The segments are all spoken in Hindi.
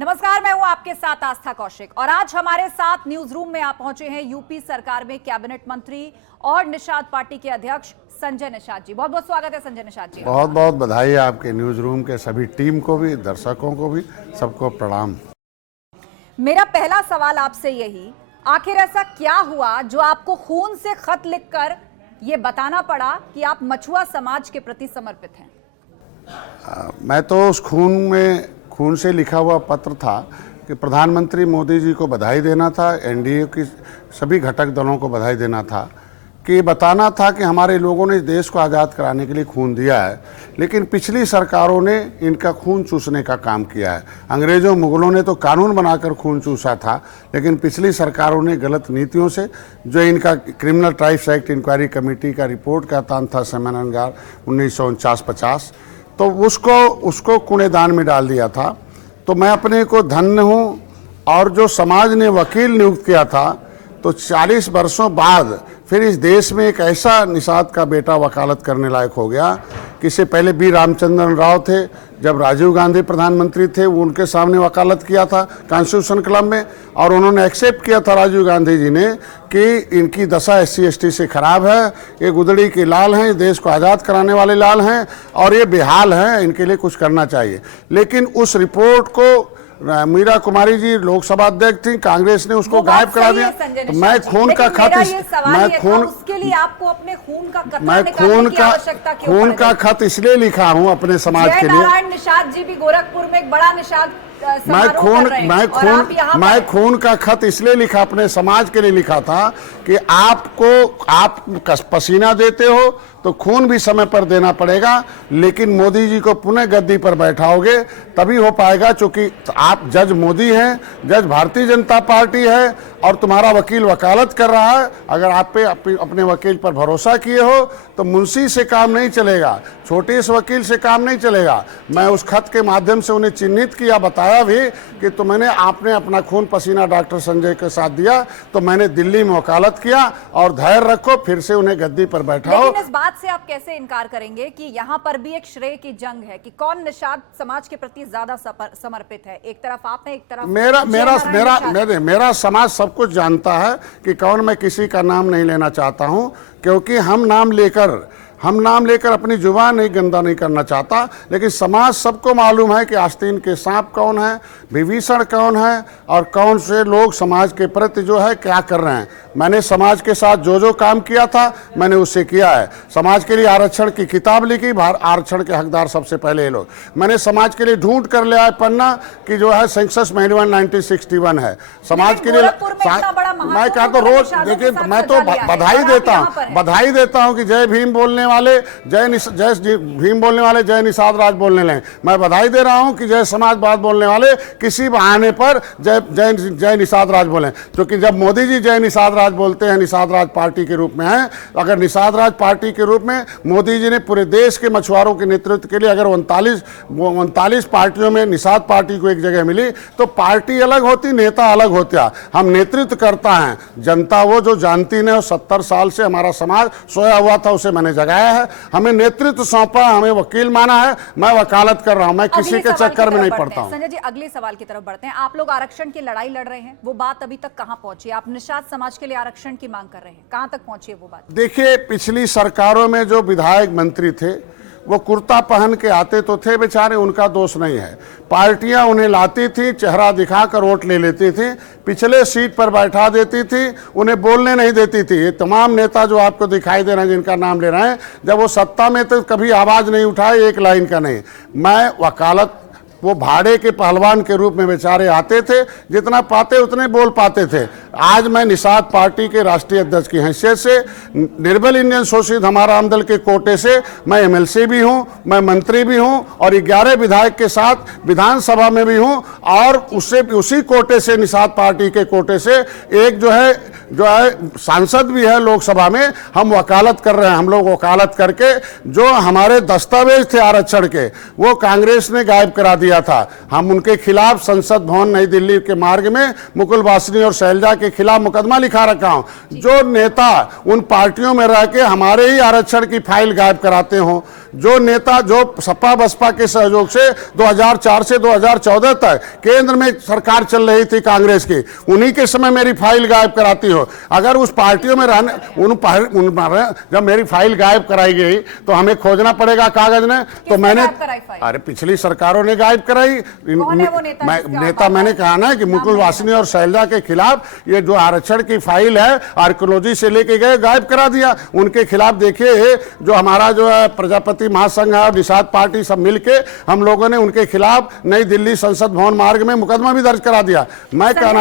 नमस्कार, मैं हूं आपके साथ आस्था कौशिक और आज हमारे साथ न्यूज रूम में आप पहुंचे हैं यूपी सरकार में कैबिनेट मंत्री और निषाद पार्टी के अध्यक्ष संजय निषाद जी। बहुत बहुत स्वागत है संजय निषाद जी। बहुत बहुत बधाई आपके न्यूज रूम के सभी टीम को भी, दर्शकों को भी, सबको प्रणाम। मेरा पहला सवाल आपसे यही, आखिर ऐसा क्या हुआ जो आपको खून से खत लिखकर ये बताना पड़ा कि आप मछुआ समाज के प्रति समर्पित हैं? मैं तो उस खून से लिखा हुआ पत्र था कि प्रधानमंत्री मोदी जी को बधाई देना था, एनडीए की सभी घटक दलों को बधाई देना था, कि बताना था कि हमारे लोगों ने इस देश को आज़ाद कराने के लिए खून दिया है, लेकिन पिछली सरकारों ने इनका खून चूसने का काम किया है। अंग्रेज़ों मुगलों ने तो कानून बनाकर खून चूसा था, लेकिन पिछली सरकारों ने गलत नीतियों से, जो इनका criminal tribes act inquiry committee का रिपोर्ट कहता था सेमेनगार 1949-50, तो उसको कूड़ेदान में डाल दिया था। तो मैं अपने को धन्य हूँ, और जो समाज ने वकील नियुक्त किया था, तो 40 वर्षों बाद फिर इस देश में एक ऐसा निषाद का बेटा वकालत करने लायक हो गया कि इससे पहले बी रामचंद्रन राव थे, जब राजीव गांधी प्रधानमंत्री थे, वो उनके सामने वकालत किया था कॉन्स्टिट्यूशन क्लब में, और उन्होंने एक्सेप्ट किया था राजीव गांधी जी ने कि इनकी दशा SC ST से खराब है, ये गुदड़ी के लाल हैं, देश को आज़ाद कराने वाले लाल हैं, और ये बेहाल हैं, इनके लिए कुछ करना चाहिए। लेकिन उस रिपोर्ट को मीरा कुमारी जी लोकसभा अध्यक्ष थी, कांग्रेस ने उसको गायब करा दिया। तो मैं खून का खत उसके लिए आपको अपने खून का खत इसलिए लिखा हूँ अपने समाज के लिए। निषाद जी भी गोरखपुर में एक बड़ा निषाद मैं खून का खत इसलिए लिखा, अपने समाज के लिए लिखा था कि आप पसीना देते हो तो खून भी समय पर देना पड़ेगा, लेकिन मोदी जी को पुनः गद्दी पर बैठाओगे तभी हो पाएगा, क्योंकि आप जज मोदी हैं, जज भारतीय जनता पार्टी है, और तुम्हारा वकील वकालत कर रहा है। अगर आप पे अपने वकील पर भरोसा किए हो तो मुंशी से काम नहीं चलेगा, छोटे से वकील से काम नहीं चलेगा। मैं उस खत के माध्यम से उन्हें चिन्हित किया, बताया भी कि आपने अपना खून पसीना डॉक्टर संजय के साथ दिया, तो मैंने दिल्ली में वकालत किया, और धैर्य रखो, फिर से उन्हें गद्दी पर बैठाओ। लेकिन इस बात से आप कैसे इनकार करेंगे कि यहाँ पर भी एक श्रेय की जंग है कि कौन निषाद समाज के प्रति ज्यादा समर्पित है? एक तरफ आप हैं, एक तरफ मेरा समाज सब कुछ जानता है कि कौन। मैं किसी का नाम नहीं लेना चाहता हूं, क्योंकि हम नाम लेकर अपनी जुबान नहीं गंदा नहीं करना चाहता, लेकिन समाज सबको मालूम है कि आस्तीन के सांप कौन है, विभीषण कौन है, और कौन से लोग समाज के प्रति जो है क्या कर रहे हैं। मैंने समाज के साथ जो काम किया था मैंने उससे किया है। समाज के लिए आरक्षण की किताब लिखी, आरक्षण के हकदार सबसे पहले ये लोग। मैंने समाज के लिए ढूंढ कर ले आया पन्ना कि जो है सेंसस मैनुअल 1961 है समाज के लिए। मैं कहा तो रोज देखिए, मैं तो बधाई देता हूँ कि जय भीम बोलने वाले जय निषाद बोलने लगे। मैं बधाई दे रहा हूं कि जय समाजवाद बोलने वाले किसी बहाने पर जय निषाद राज बोले, क्योंकि जब मोदी जी जय निषाद राज बोलते हैं, निषाद राज पार्टी के रूप में हैं, अगर निषाद राज पार्टी के रूप में मोदी जी ने पूरे देश के मछुआरों के नेतृत्व के लिए अगर 39 पार्टियों में निषाद पार्टी को एक जगह मिली, तो पार्टी अलग होती, नेता अलग होता। हम नेतृत्व करता है, जनता वो जो जानती नहीं। 70 साल से हमारा समाज सोया हुआ था, उसे मैंने जगाया है, हमें नेतृत्व सौंपा, हमें वकील माना है, मैं वकालत कर रहा हूं, मैं किसी के चक्कर में नहीं पड़ता हूं। संजय जी, अगले सवाल की तरफ बढ़ते हैं। आप लोग आरक्षण की लड़ाई लड़ रहे हैं, वो बात अभी तक कहां पहुंची? आप निषाद समाज के लिए आरक्षण की मांग कर रहे हैं, कहां तक पहुंची है वो बात? देखिए, पिछली सरकारों में जो विधायक मंत्री थे वो कुर्ता पहन के आते तो थे बेचारे, उनका दोष नहीं है। पार्टियां उन्हें लाती थी, चेहरा दिखाकर वोट ले लेती थी, पिछले सीट पर बैठा देती थी, उन्हें बोलने नहीं देती थी। ये तमाम नेता जो आपको दिखाई दे रहे हैं, जिनका नाम ले रहे हैं, जब वो सत्ता में थे कभी आवाज नहीं उठाए, एक लाइन का नहीं। मैं वकालत, वो भाड़े के पहलवान के रूप में बेचारे आते थे, जितना पाते उतने बोल पाते थे। आज मैं निषाद पार्टी के राष्ट्रीय अध्यक्ष की हैसियत से, निर्बल इंडियन शोषित हमारा आमदल के कोटे से मैं MLC भी हूं, मैं मंत्री भी हूं, और 11 विधायक के साथ विधानसभा में भी हूं, और उसी कोटे से, निषाद पार्टी के कोटे से एक जो है सांसद भी है लोकसभा में। हम वकालत कर रहे हैं। हम लोग वकालत करके जो हमारे दस्तावेज थे आरक्षण के, वो कांग्रेस ने गायब करा दिया था। हम उनके खिलाफ संसद भवन नई दिल्ली के मार्ग में मुकुल वासनी और शैलजा के खिलाफ मुकदमा लिखा रखा हूं। जो नेता उन पार्टियों में रह के हमारे ही आरक्षण की फाइल गायब कराते हो, जो नेता जो सपा बसपा के सहयोग से 2004 से 2014 तक केंद्र में सरकार चल रही थी कांग्रेस की, उन्हीं के समय मेरी फाइल गायब कराती हो। अगर उस पार्टियों में जब मेरी फाइल गायब कराई गई तो हमें खोजना पड़ेगा कागज ने, तो मैंने, अरे पिछली सरकारों ने गायब कराई। नेता मैंने कहा ना कि मुकुल वासनी और शैलजा के खिलाफ ये जो आरक्षण की फाइल है आर्कियोलॉजी से लेके गए गायब करा दिया। उनके खिलाफ देखिए जो हमारा जो है प्रजापति महासंघ है और निषाद पार्टी सब मिलके हम लोगों ने उनके खिलाफ नई दिल्ली संसद भवन मार्ग में मुकदमा भी दर्ज करा दिया। मैं कहना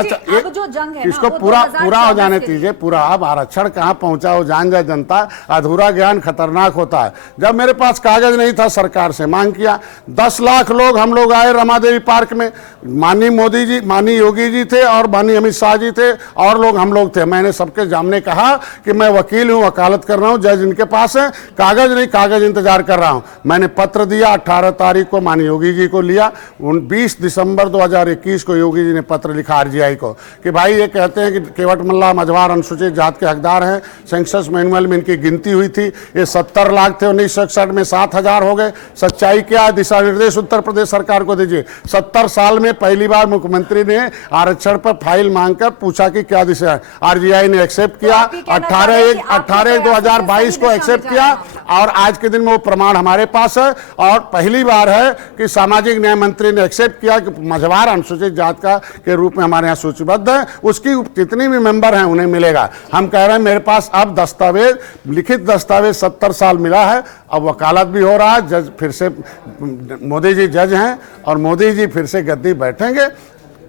इसको पूरा हो जाने दीजिए। पूरा अब आरक्षण कहां पहुंचा हो जान जाए जनता। अधूरा ज्ञान खतरनाक होता है। जब मेरे पास कागज नहीं था सरकार से मांग किया, 10 लाख लोग हम लोग आए रमादेवी पार्क में। माननीय मोदी जी, माननीय योगी जी थे और माननीय अमित शाह जी थे और लोग हम लोग थे। मैंने सबके सामने कहा कि मैं वकील हूं, वकालत कर रहा हूं, जज इनके पास है, कागज नहीं, कागज इंतजार कर रहा हूं। मैंने पत्र दिया 18 तारीख को माननीय योगी जी को लिया। 20 दिसंबर 2021 को योगी जी ने पत्र लिखा आरजीआई को कि भाई ये कहते हैं कि केवट मल्ला मझवार अनुसूचित जात के हकदार हैं। सेंसस मैनुअल में इनकी गिनती हुई थी, ये 70 लाख थे, 1961 में 7,000 हो गए। सच्चाई क्या है? दिशा निर्देश उत्तर प्रदेश सरकार को दीजिए। 70 साल में पहली बार मुख्यमंत्री ने आरक्षण पर फाइल मांगकर पूछा कि क्या दिशा है। आरजीआई ने एक्सेप्ट किया, 18/2022 को एक्सेप्ट किया और आज के दिन में वो प्रमाण हमारे पास है। और पहली बार है कि सामाजिक न्याय मंत्री ने एक्सेप्ट किया कि मझवार अनुसूचित जात का के रूप में हमारे यहाँ सूचीबद्ध है। उसकी जितनी भी मेंबर हैं उन्हें मिलेगा। हम कह रहे हैं मेरे पास अब दस्तावेज, लिखित दस्तावेज 70 साल मिला है। अब वकालत भी हो रहा है। जज फिर से, मोदी जी जज हैं और मोदी जी फिर से गद्दी बैठेंगे।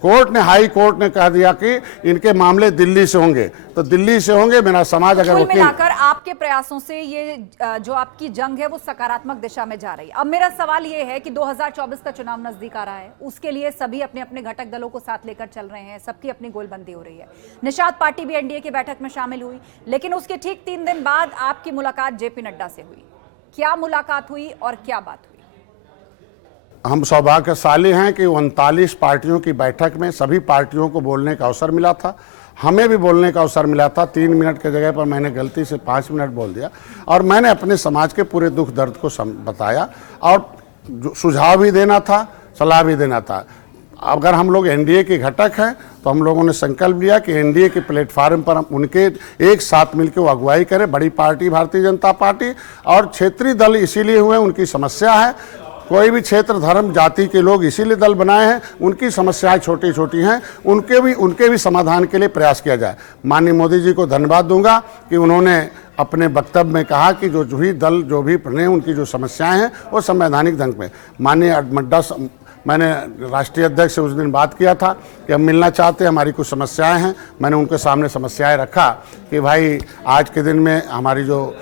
कोर्ट ने, हाई कोर्ट ने कह दिया कि इनके मामले दिल्ली से होंगे, तो दिल्ली से होंगे। मेरा समाज अगर कुल मिलाकर आपके प्रयासों से ये जो आपकी जंग है वो सकारात्मक दिशा में जा रही है। अब मेरा सवाल ये है कि 2024 का चुनाव नजदीक आ रहा है, उसके लिए सभी अपने अपने घटक दलों को साथ लेकर चल रहे हैं, सबकी अपनी गोलबंदी हो रही है। निषाद पार्टी भी एनडीए की बैठक में शामिल हुई, लेकिन उसके ठीक 3 दिन बाद आपकी मुलाकात जेपी नड्डा से हुई। क्या मुलाकात हुई और क्या बात हुई? हम सौभाग्यशाली हैं कि 39 पार्टियों की बैठक में सभी पार्टियों को बोलने का अवसर मिला था। हमें भी बोलने का अवसर मिला था। 3 मिनट की जगह पर मैंने गलती से 5 मिनट बोल दिया और मैंने अपने समाज के पूरे दुख दर्द को बताया और सुझाव भी देना था, सलाह भी देना था। अगर हम लोग एनडीए के घटक हैं तो हम लोगों ने संकल्प लिया कि एनडीए के प्लेटफार्म पर हम उनके एक साथ मिलकर वो अगुवाई करें। बड़ी पार्टी भारतीय जनता पार्टी और क्षेत्रीय दल इसीलिए हुए, उनकी समस्या है। कोई भी क्षेत्र, धर्म, जाति के लोग इसीलिए दल बनाए हैं, उनकी समस्याएं छोटी छोटी हैं, उनके भी समाधान के लिए प्रयास किया जाए। माननीय मोदी जी को धन्यवाद दूंगा कि उन्होंने अपने वक्तव्य में कहा कि जो भी दल जो भी बने उनकी जो समस्याएं हैं वो संवैधानिक ढंग में। माननीय नड्डा, मैंने राष्ट्रीय अध्यक्ष से उस दिन बात किया था कि हम मिलना चाहते हैं, हमारी कुछ समस्याएं हैं। मैंने उनके सामने समस्याएं रखा कि भाई आज के दिन में हमारी जो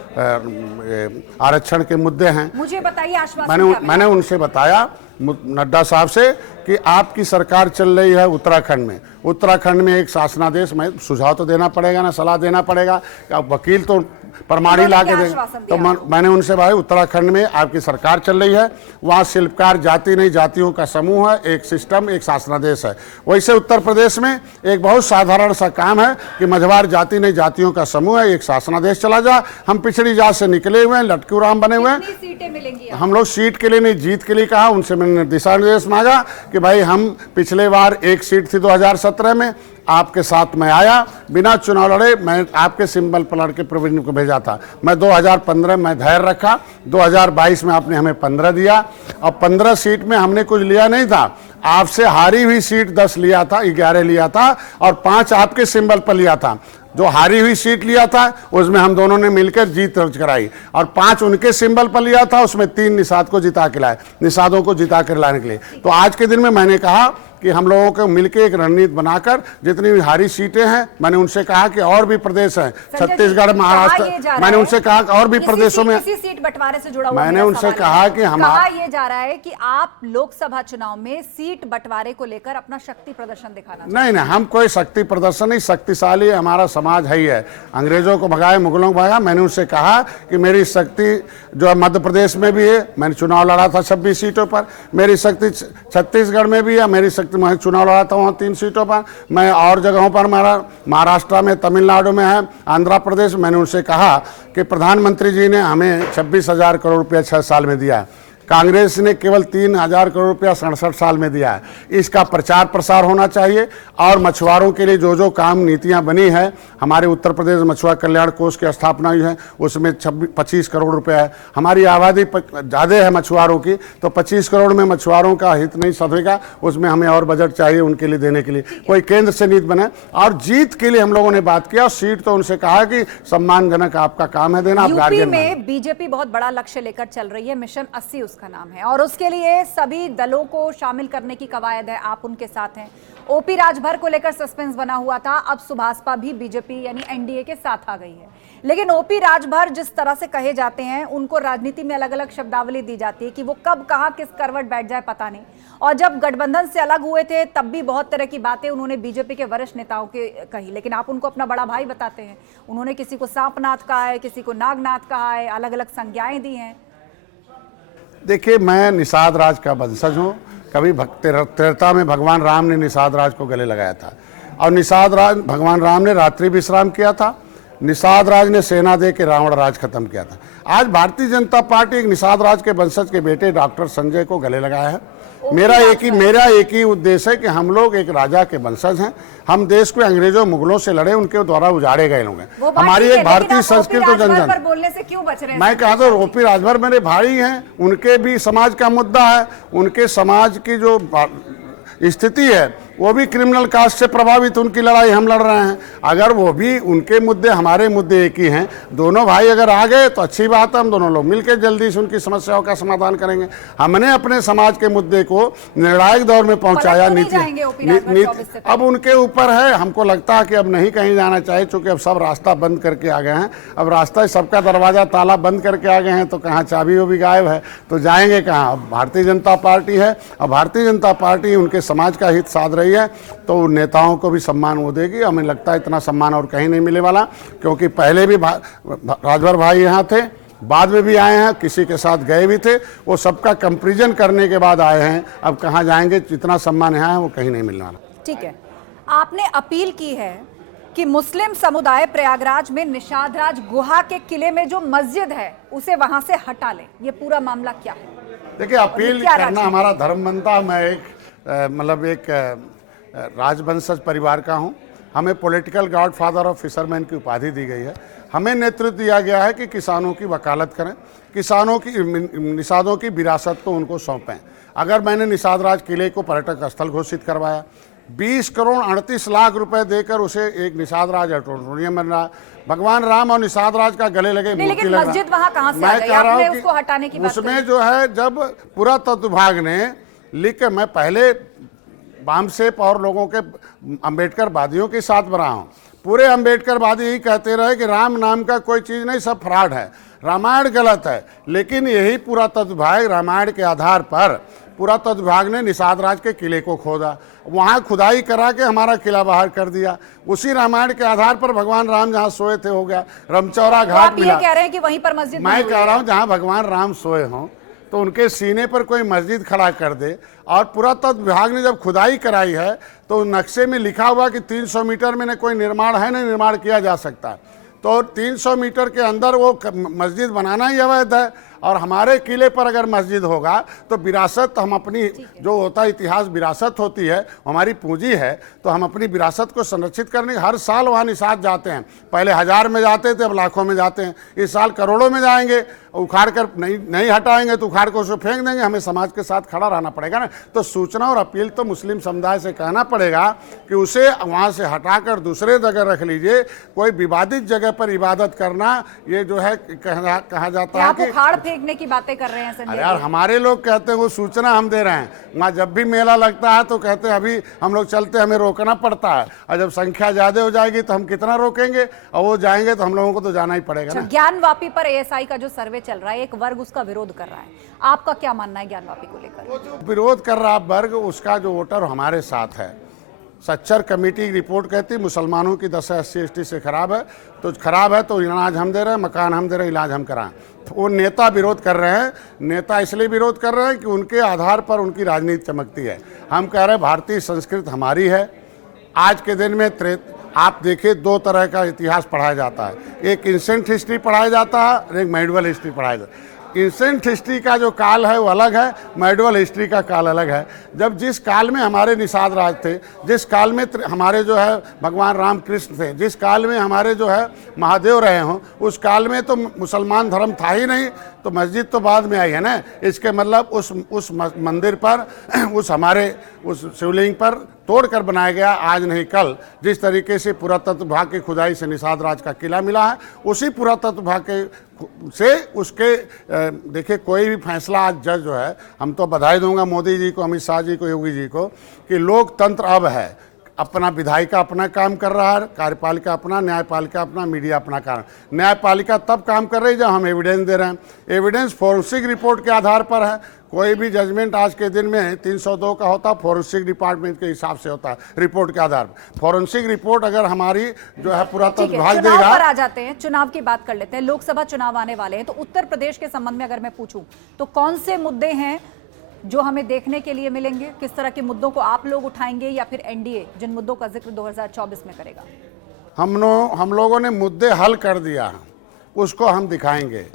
आरक्षण के मुद्दे हैं, मुझे बताइए आश्वासन। मैंने उनसे बताया नड्डा साहब से कि आपकी सरकार चल रही है उत्तराखंड में एक शासनादेश में सुझाव तो देना पड़ेगा ना, सलाह देना पड़ेगा। अब वकील तो प्रमाणी ला के देंगे। तो मैंने उनसे भाई उत्तराखंड में आपकी सरकार चल रही है, वहाँ शिल्पकार जाति नहीं जातियों का समूह है, एक सिस्टम, एक शासनादेश है। वैसे उत्तर प्रदेश में एक बहुत साधारण सा काम है कि मझवार जाति नहीं जातियों का समूह है, एक शासनादेश चला जाए। हम पिछड़ी जात से निकले हुए हैं, लटकू राम बने हुए हैं। सीटें मिलेंगी? हम लोग सीट के लिए नहीं, जीत के लिए कहा। उनसे मैंने दिशा निर्देश मांगा कि भाई हम पिछले बार एक सीट थी 2017 में, आपके साथ में आया, बिना चुनाव लड़े मैं आपके सिंबल पर लड़के प्रवीण को भेजा था। मैं 2015 में धैर्य रखा, 2022 में आपने हमें 15 दिया और 15 सीट में हमने कुछ लिया नहीं था। आपसे हारी हुई सीट 10 लिया था, 11 लिया था और 5 आपके सिंबल पर लिया था। जो हारी हुई सीट लिया था उसमें हम दोनों ने मिलकर जीत दर्ज कराई और 5 उनके सिंबल पर लिया था, उसमें 3 निषाद को जिता के लाए, निषादों को जिता कर लाने के लिए। तो आज के दिन में मैंने कहा कि हम लोगों को मिलकर एक रणनीति बनाकर जितनी भी हारी सीटें हैं, मैंने उनसे कहा कि और भी प्रदेश हैं, छत्तीसगढ़, महाराष्ट्र, मैंने उनसे कहा कि और भी प्रदेशों में सीट बंटवारे से जुड़ा हुआ मैंने उनसे कहा कि कहा ये जा रहा है कि आप लोकसभा चुनाव में सीट बंटवारे को लेकर अपना शक्ति प्रदर्शन दिखाना। नहीं, हम कोई शक्ति प्रदर्शन नहीं, शक्तिशाली हमारा समाज है ही है। अंग्रेजों को भगाए, मुगलों को भगाया। मैंने उनसे कहा कि मेरी शक्ति जो है मध्य प्रदेश में भी है, मैंने चुनाव लड़ा था 26 सीटों पर, मेरी शक्ति छत्तीसगढ़ में भी है, मेरी व्यक्ति, मैं चुनाव लड़ाता हूँ 3 सीटों पर, मैं और जगहों पर, महाराष्ट्र में, तमिलनाडु में है, आंध्र प्रदेश, मैंने उनसे कहा कि प्रधानमंत्री जी ने हमें 26,000 करोड़ रुपया 6 साल में दिया है, कांग्रेस ने केवल 3,000 करोड़ रुपया 67 साल में दिया है। इसका प्रचार प्रसार होना चाहिए और मछुआरों के लिए जो जो काम नीतियां बनी है, हमारे उत्तर प्रदेश मछुआ कल्याण कोष की स्थापना हुई है, उसमें 25 करोड़ रुपया है। हमारी आबादी ज़्यादा है मछुआरों की, तो 25 करोड़ में मछुआरों का हित नहीं सधेगा, उसमें हमें और बजट चाहिए उनके लिए देने के लिए, कोई केंद्र से नीति बने। और जीत के लिए हम लोगों ने बात किया, सीट तो उनसे कहा कि सम्मानजनक आपका काम है देना। यूपी में बीजेपी बहुत बड़ा लक्ष्य लेकर चल रही है, मिशन 80 का नाम है, और उसके लिए सभी दलों को शामिल करने की कवायद है, आप उनके साथ हैं। ओपी राजभर को लेकर सस्पेंस बना हुआ था, अब सुभाषपा भी बीजेपी यानी एनडीए के साथ आ गई है। लेकिन ओपी राजभर जिस तरह से कहे जाते हैं, उनको राजनीति में अलग अलग शब्दावली दी जाती है कि वो कब कहां किस करवट बैठ जाए पता नहीं। और जब गठबंधन से अलग हुए थे तब भी बहुत तरह की बातें उन्होंने बीजेपी के वरिष्ठ नेताओं के कही, लेकिन आप उनको अपना बड़ा भाई बताते हैं। उन्होंने किसी को सांपनाथ कहा है, किसी को नागनाथ कहा है, अलग अलग संज्ञाएं दी हैं। देखिए, मैं निषाद राज का वंशज हूँ। कभी त्रेता में भगवान राम ने निषाद राज को गले लगाया था, और निषाद राज, भगवान राम ने रात्रि विश्राम किया था, निषाद राज ने सेना दे के रावण राज खत्म किया था। आज भारतीय जनता पार्टी एक निषाद राज के वंशज के बेटे डॉक्टर संजय को गले लगाया है। मेरा एक ही उद्देश्य है कि हम लोग एक राजा के वंशज हैं, हम देश को अंग्रेजों मुगलों से लड़े, उनके द्वारा उजाड़े गए लोग हैं। हमारी एक भारतीय संस्कृति तो जन बोलने से क्यों बच रहे हैं? मैं कहा तो ओपी राजभर मेरे भाई हैं, उनके भी समाज का मुद्दा है, उनके समाज की जो स्थिति है वो भी क्रिमिनल कास्ट से प्रभावित, उनकी लड़ाई हम लड़ रहे हैं। अगर वो भी, उनके मुद्दे हमारे मुद्दे एक ही हैं, दोनों भाई अगर आ गए तो अच्छी बात है, हम दोनों लोग मिलकर जल्दी से उनकी समस्याओं का समाधान करेंगे। हमने अपने समाज के मुद्दे को निर्णायक दौर में पहुंचाया। अब उनके ऊपर है, हमको लगता है कि अब नहीं कहीं जाना चाहिए, चूंकि अब सब रास्ता बंद करके आ गए हैं। अब रास्ता सबका दरवाजा ताला बंद करके आ गए हैं, तो कहाँ चाबी वो भी गायब है, तो जाएंगे कहाँ? अब भारतीय जनता पार्टी है, अब भारतीय जनता पार्टी उनके समाज का हित साध रही है, तो नेताओं को भी सम्मान वो देगी। हमें लगता है इतना सम्मान और कहीं नहीं मिलने वाला, क्योंकि पहले भी राजभर भाई यहाँ थे, बाद में भी आए हैं, किसी के साथ गए भी थे, वो सबका कंपैरिजन करने के बाद आए हैं। अब कहाँ जाएंगे? जितना सम्मान यहाँ है वो कहीं नहीं मिलने वाला। ठीक है, आपने अपील की है कि मुस्लिम समुदाय प्रयागराज में निषादराज गुहा के किले में जो मस्जिद है उसे वहां से हटा ले, ये पूरा मामला क्या है? देखिए, अपील करना हमारा धर्म बनता। मैं एक राजवंशज परिवार का हूं। हमें पॉलिटिकल गॉडफादर ऑफ फिशरमैन की उपाधि दी गई है। हमें नेतृत्व दिया गया है कि किसानों की वकालत करें, किसानों की, निषादों की विरासत को उनको सौंपें। अगर मैंने निषाद राज किले को पर्यटक स्थल घोषित करवाया, 20 करोड़ 38 लाख रुपए देकर उसे एक निषाद राज ऑडिटोरियम बन रहा, भगवान राम और निषाद राज का गले लगे मूर्ति लग मस्जिद वहां कहां से आ गई? आपने उसको हटाने की बात करी। उसमें जो है, जब पुरातत्व विभाग ने लिख के, मैं पहले बामसेप और लोगों के अंबेडकर वादियों के साथ बना हूं, पूरे अंबेडकर वादी यही कहते रहे कि राम नाम का कोई चीज नहीं, सब फ्रॉड है, रामायण गलत है। लेकिन यही पुरातत्व विभाग रामायण के आधार पर पुरातत्व विभाग ने निषाद राज के किले को खोदा, वहां खुदाई करा के हमारा किला बाहर कर दिया। उसी रामायण के आधार पर भगवान राम जहां सोए थे हो गया, रमचौरा घाट मिला। आप ये कह रहे हैं कि वहीं पर मस्जिद? मैं कह रहा हूं जहां भगवान राम सोए हों तो उनके सीने पर कोई मस्जिद खड़ा कर दे। और पुरातत्व विभाग ने जब खुदाई कराई है तो नक्शे में लिखा हुआ कि 300 मीटर में न कोई निर्माण है, न निर्माण किया जा सकता, तो 300 मीटर के अंदर वो मस्जिद बनाना ही अवैध है। और हमारे किले पर अगर मस्जिद होगा तो विरासत, हम अपनी जो होता है इतिहास, विरासत होती है, हमारी पूंजी है, तो हम अपनी विरासत को संरक्षित करने हर साल वहाँ निषाद जाते हैं। पहले 1000 में जाते थे, अब लाखों में जाते हैं। इस साल करोड़ों में जाएंगे। उखाड़ कर नहीं हटाएंगे तो उखाड़ कर उसको फेंक देंगे। हमें समाज के साथ खड़ा रहना पड़ेगा ना। तो सूचना और अपील तो मुस्लिम समुदाय से कहना पड़ेगा कि उसे वहाँ से हटाकर दूसरे जगह रख लीजिए। कोई विवादित जगह पर इबादत करना, ये जो है कहा जाता है कि उखाड़ फेंकने की बातें कर रहे हैं संजय। अरे यार, हमारे लोग कहते हैं, वो सूचना हम दे रहे हैं। वहाँ जब भी मेला लगता है तो कहते हैं अभी हम लोग चलते, हमें रोकना पड़ता है। और जब संख्या ज्यादा हो जाएगी तो हम कितना रोकेंगे, और वो जाएंगे तो हम लोगों को तो जाना ही पड़ेगा ना। ज्ञानवापी पर एएसआई का जो सर्वे चल रहा है, एक वर्ग उसका विरोध कर रहा है, आपका क्या मानना है ज्ञानवापी को लेकर? वो जो विरोध कर रहा वर्ग, उसका जो वोटर हमारे साथ है, सच्चर कमेटी की रिपोर्ट कहती है मुसलमानों की दशा SC/ST से खराब है तो इलाज हम दे रहे हैं, मकान हम दे रहे हैं, इलाज हम कराएं। तो वो नेता विरोध कर रहे हैं। नेता इसलिए विरोध कर रहे हैं कि उनके आधार पर उनकी राजनीति चमकती है। हम कह रहे हैं भारतीय संस्कृति हमारी है। आज के दिन में आप देखिए 2 तरह का इतिहास पढ़ाया जाता है, एक एंशिएंट हिस्ट्री पढ़ाया जाता है और एक मेडिवल हिस्ट्री पढ़ाया जाता है। एंशिएंट हिस्ट्री का जो काल है वो अलग है, मेडिवल हिस्ट्री का काल अलग है। जब जिस काल में हमारे निषाद राज थे, जिस काल में हमारे जो है भगवान राम कृष्ण थे, जिस काल में हमारे जो है महादेव रहे हों, उस काल में तो मुसलमान धर्म था ही नहीं, तो मस्जिद तो बाद में आई है ना। इसके मतलब उस मंदिर पर उस शिवलिंग पर तोड़कर बनाया गया, आज नहीं कल। जिस तरीके से पुरातत्व विभाग की खुदाई से निषाद राज का किला मिला है, उसी पुरातत्व विभाग के से उसके देखिए कोई भी फैसला आज जज जो है, हम तो बधाई दूंगा मोदी जी को, अमित शाह जी को, योगी जी को कि लोकतंत्र अब है। अपना विधायिका अपना काम कर रहा है, कार्यपालिका अपना, न्यायपालिका अपना, मीडिया अपना काम। न्यायपालिका तब काम कर रही है जब हम एविडेंस दे रहे हैं। एविडेंस फोरेंसिक रिपोर्ट के आधार पर है। कोई भी जजमेंट आज के दिन में 302 का होता, फोरेंसिक डिपार्टमेंट के हिसाब से होता है, रिपोर्ट के आधार पर। फोरेंसिक रिपोर्ट अगर हमारी जो है पुरातत्व विभाग देगा। चुनाव पर आ जाते हैं, चुनाव की बात कर लेते हैं। लोकसभा चुनाव आने वाले हैं, तो उत्तर प्रदेश के संबंध में अगर मैं पूछूं तो कौन से मुद्दे हैं जो हमें देखने के लिए मिलेंगे? किस तरह के मुद्दों को आप लोग उठाएंगे या फिर एनडीए जिन मुद्दों का जिक्र 2024 में करेगा? हम लोगों ने मुद्दे हल कर दिया है, उसको हम दिखाएंगे।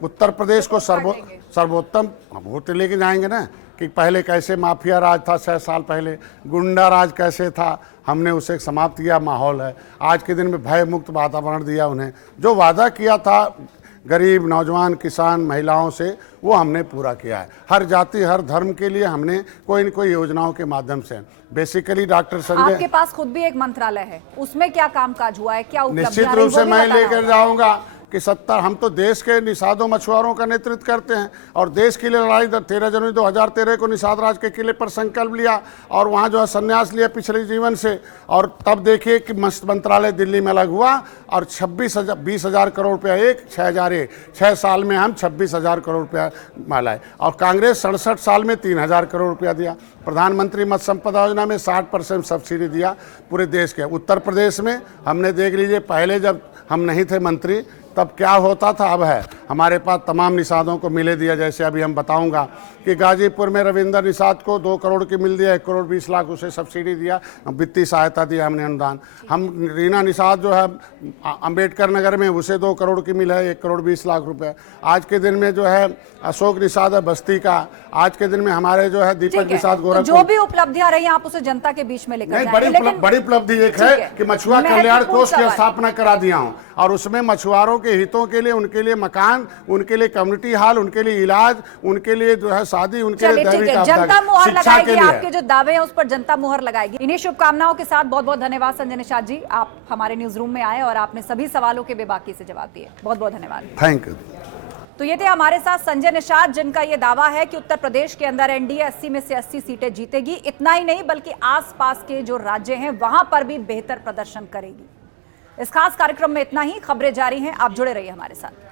उत्तर प्रदेश को सर्वोत्तम वोट लेके जाएंगे ना, कि पहले कैसे माफिया राज था 6 साल पहले, गुंडा राज कैसे था, हमने उसे समाप्त किया। माहौल है आज के दिन में भय मुक्त वातावरण दिया उन्हें। जो वादा किया था गरीब, नौजवान, किसान, महिलाओं से, वो हमने पूरा किया है। हर जाति, हर धर्म के लिए हमने कोई न कोई योजनाओं के माध्यम से, बेसिकली डॉक्टर संजय, आपके पास खुद भी एक मंत्रालय है, उसमें क्या कामकाज हुआ है, क्या उपलब्धियां निश्चित रूप से मैं लेकर जाऊंगा कि 70 हम तो देश के निषादों मछुआरों का नेतृत्व करते हैं और देश के लिए लड़ाई 13 जनवरी 2013 को निषाद राज के किले पर संकल्प लिया और वहाँ जो है संन्यास लिया पिछले जीवन से। और तब देखिए कि मंत्रालय दिल्ली में अलग हुआ और 20,000 करोड़ रुपया 6 साल में हम 26,000 करोड़ रुपया मालाए। और कांग्रेस 67 साल में 3,000 करोड़ रुपया दिया। प्रधानमंत्री मत्स्य संपदा योजना में 60% सब्सिडी दिया पूरे देश के। उत्तर प्रदेश में हमने देख लीजिए, पहले जब हम नहीं थे मंत्री तब क्या होता था, अब है। हमारे पास तमाम निषादों को मिले दिया, जैसे अभी हम बताऊंगा कि गाजीपुर में रविंदर निषाद को 2 करोड़ की मिल दिया, 1 करोड़ 20 लाख उसे सब्सिडी दिया, वित्तीय सहायता दिया हमने, अनुदान। हम रीना निषाद जो है अंबेडकर नगर में, उसे 2 करोड़ की मिल है, 1 करोड़ 20 लाख रुपए। आज के दिन में जो है अशोक निषाद है बस्ती का, आज के दिन में हमारे जो है दीपक निषाद गोरखपुर। जो भी उपलब्धियां रही आप उसे जनता के बीच में लेकर जाएंगे। बड़ी उपलब्धि एक है कि मछुआ कल्याण कोष की स्थापना करा दिया हूँ और उसमें मछुआरों के हितों के लिए, उनके लिए मकान, उनके लिए कम्युनिटी हॉल, उनके लिए इलाज, उनके लिए जो है शादी, उनके लिए दैविक जनता मुहर शिक्षा के लगाएगी। लिए आपके जो दावे हैं उस पर जनता मुहर लगाएगी। इन्हीं शुभकामनाओं के साथ बहुत बहुत धन्यवाद संजय निषाद जी, आप हमारे न्यूज रूम में आए और आपने सभी सवालों के बेबाकी से जवाब दिए। बहुत बहुत धन्यवाद। Thank you. तो ये थे हमारे साथ संजय निषाद, जिनका ये दावा है कि उत्तर प्रदेश के अंदर एनडीए 80 में से 80 सीटें जीतेगी। इतना ही नहीं बल्कि आसपास के जो राज्य हैं वहां पर भी बेहतर प्रदर्शन करेगी। इस खास कार्यक्रम में इतना ही। खबरें जारी हैं, आप जुड़े रहिए हमारे साथ।